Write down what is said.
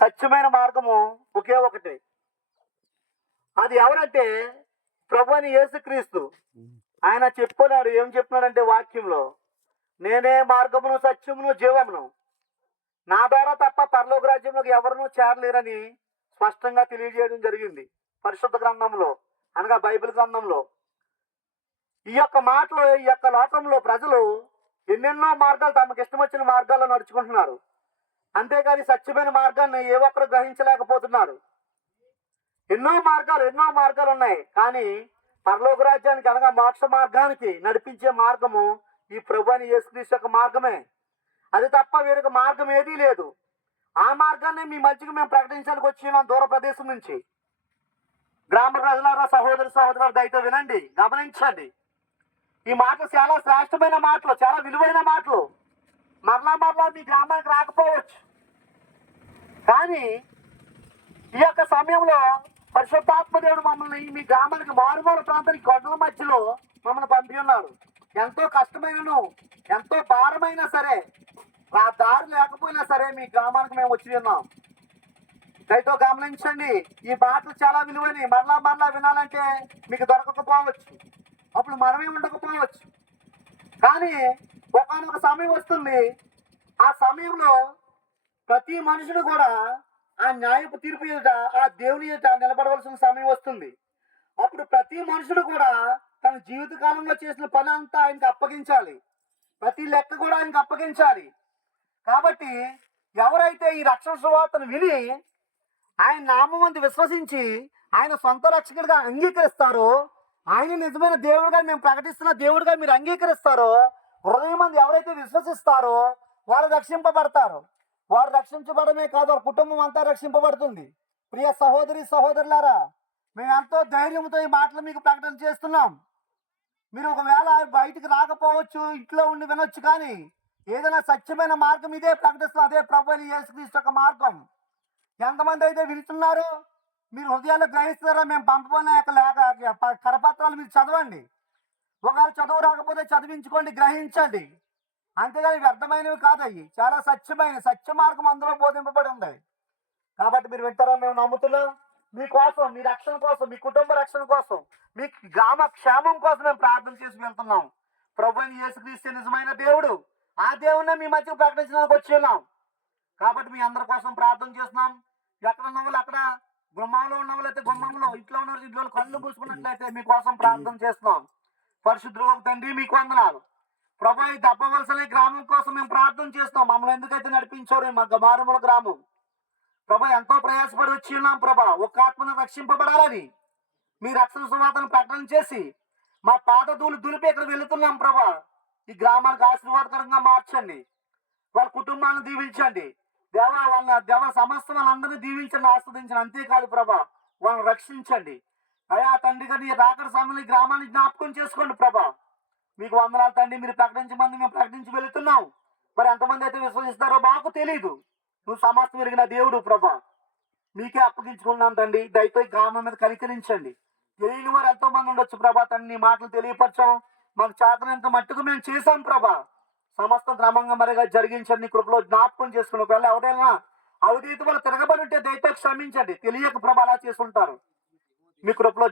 సత్యమైన మార్గము ఒకే ఒకటి. అది ఎవరంటే ప్రభు అని యేసుక్రీస్తు. ఆయన చెప్పున్నాడు ఏం చెప్తున్నాడంటే వాక్యంలో నేనే మార్గమును సత్యమును జీవమును. నా ద్వారా తప్ప పరలోక రాజ్యంలోకి ఎవరునూ చేరలేరని స్పష్టంగా తెలియజేయడం జరిగింది పరిశుద్ధ గ్రంథంలో అనగా బైబిల్ గ్రంథంలో. ఈ యొక్క మాటలు ఈ యొక్క లోకంలో ప్రజలు ఎన్నెన్నో మార్గాలు తమకు ఇష్టం వచ్చిన మార్గాల్లో నడుచుకుంటున్నారు. అంతేగాని సత్యమైన మార్గాన్ని ఏ ఒక్కరు గ్రహించలేకపోతున్నారు. ఎన్నో మార్గాలు ఎన్నో మార్గాలు ఉన్నాయి. కానీ పరలోక రాజ్యానికి అనగా మోక్ష మార్గానికి నడిపించే మార్గము ఈ ప్రభు అని యేసుక్రీస్తు యొక్క మార్గమే. అది తప్ప వేరొక మార్గం ఏదీ లేదు. ఆ మార్గాన్ని మీ మధ్యకి మేము ప్రకటించడానికి వచ్చినాం దూర ప్రదేశం నుంచి. గ్రామ ప్రజలారా సహోదర సహోదరు దయతో వినండి గమనించండి. ఈ మాటలు చాలా శ్రేష్టమైన మాటలు చాలా విలువైన మాటలు. మరలా మరలా మీ గ్రామానికి రాకపోవచ్చు. కానీ ఈ యొక్క సమయంలో పరిశుద్ధాత్మదేవుడు మమ్మల్ని మీ గ్రామానికి మారుమూల ప్రాంతానికి గొడవల మధ్యలో మమ్మల్ని పంపి ఉన్నారు. ఎంతో కష్టమైనను ఎంతో భారమైనా సరే ఆ దారి లేకపోయినా సరే మీ గ్రామానికి మేము వచ్చి ఉన్నాం. దయతో గమనించండి ఈ మాటలు చాలా విలువైనవి. మరలా మరలా వినాలంటే మీకు దొరకకపోవచ్చు. అప్పుడు మనమే ఉండకపోవచ్చు. కానీ ఒకనొక సమయం వస్తుంది. ఆ సమయంలో ప్రతి మనుషుడు కూడా ఆ న్యాయపు తీర్పు ఎదుట ఆ దేవుని ఎదుట నిలబడవలసిన సమయం వస్తుంది. అప్పుడు ప్రతి మనుషుడు కూడా తన జీవిత కాలంలో చేసిన పని అంతా ఆయనకి అప్పగించాలి. ప్రతి లెక్క కూడా ఆయనకి అప్పగించాలి. కాబట్టి ఎవరైతే ఈ రక్షణ సువార్తను విని ఆయన నామం వంటి విశ్వసించి ఆయన సొంత రక్షకుడిగా అంగీకరిస్తారో ఆయన నిజమైన దేవుడుగా మేము ప్రకటిస్తున్న దేవుడుగా మీరు అంగీకరిస్తారో హృదయం మంది ఎవరైతే విశ్వసిస్తారో వారు రక్షింపబడతారు. వారు రక్షించబడమే కాదు వారి కుటుంబం అంతా రక్షింపబడుతుంది. ప్రియ సహోదరి సహోదరులారా మేము ఎంతో ధైర్యంతో ఈ మాటలు మీకు ప్రకటన చేస్తున్నాం. మీరు ఒకవేళ బయటికి రాకపోవచ్చు ఇంట్లో ఉండి వినొచ్చు కానీ ఏదైనా సత్యమైన మార్గం ఇదే ప్రకటిస్తున్న. అదే ప్రభు అయిన యేసుక్రీస్తు యొక్క మార్గం. ఎంతమంది అయితే వింటున్నారు మీరు హృదయాలు గ్రహిస్తారా? మేము పంపబోయిన యొక్క లేఖ కరపత్రాలు మీరు చదవండి. ఒకవేళ చదువు రాకపోతే చదివించుకోండి గ్రహించండి. అంతేగాని వ్యర్థమైనవి కాదు అవి చాలా సత్యమైన సత్య మార్గం అందులో బోధింపబడి ఉంది. కాబట్టి మీరు వింటారని మేము నమ్ముతున్నాం. మీకోసం మీ రక్షణ కోసం మీ కుటుంబ రక్షణ కోసం మీ గ్రామ క్షేమం కోసం మేము ప్రార్థన చేసి వెళ్తున్నాం. ప్రభు అయిన యేసుక్రీస్తు నిజమైన దేవుడు. ఆ దేవుడిని మీ మధ్య ప్రకటించడానికి వచ్చి ఉన్నాం. కాబట్టి మీ అందరి కోసం ప్రార్థన చేస్తున్నాం. ఎక్కడ ఉన్న వాళ్ళు అక్కడ గుమ్మంలో ఉన్న వాళ్ళైతే అయితే గుమ్మంలో ఇంట్లో ఉన్న ఇంట్లో కళ్ళు పూసుకున్నట్లయితే మీకోసం ప్రార్థన చేస్తున్నాం. పరిశుద్ధులు తండ్రి మీకు వందనాలు. ప్రభా ఈ దప్పవలసలే గ్రామం కోసం మేము ప్రార్థన చేస్తాం మమ్మల్ని ఎందుకైతే నడిపించారు మా మారుమూల గ్రామం. ప్రభా ఎంతో ప్రయాసపడి వచ్చి ఉన్నాం ప్రభా. ఒక్క ఆత్మను రక్షింపబడాలని మీ రక్షణ సువార్తను ప్రకటన చేసి మా పాత దూలు దులిపి ఇక్కడ వెళుతున్నాం ప్రభా. ఈ గ్రామానికి ఆశీర్వాదకరంగా మార్చండి. వాళ్ళ కుటుంబాలను దీవించండి. దేవ వాళ్ళ దేవ సమస్త వాళ్ళందరినీ దీవించండి ఆస్వాదించండి. అంతేకాదు ప్రభా వాళ్ళని రక్షించండి. అయా తండ్రి గారి నీ రాకడ సమయంలో ఈ గ్రామాన్ని జ్ఞాపకం చేసుకోండి ప్రభా. మీకు వందనాలు తండ్రి మీరు ప్రకటించమంది మేము ప్రకటించి వెళుతున్నాం. మరి ఎంతమంది అయితే విశ్వసిస్తారో మాకు తెలియదు నువ్వు సమస్తం ఎరిగిన దేవుడు ప్రభా. మీకే అప్పగించుకున్నాం తండ్రి. దయతో గ్రామం మీద కనికరించండి. తెలియని వారు ఎంతో మంది ఉండొచ్చు ప్రభా. తండ్రి నీ మాటలు తెలియపరచాం మాకు చేతనంత మట్టుకు మేము చేశాం ప్రభా. సమస్తం క్రమంగా మరిగా జరిగించండి. కృపలో జ్ఞాపకం చేసుకుని ఒకవేళ ఎవరైనా అవధీత వాళ్ళు తిరగబడి ఉంటే దయతో క్షమించండి. తెలియక ప్రభా అలా చేసుకుంటారు మీ కృపలో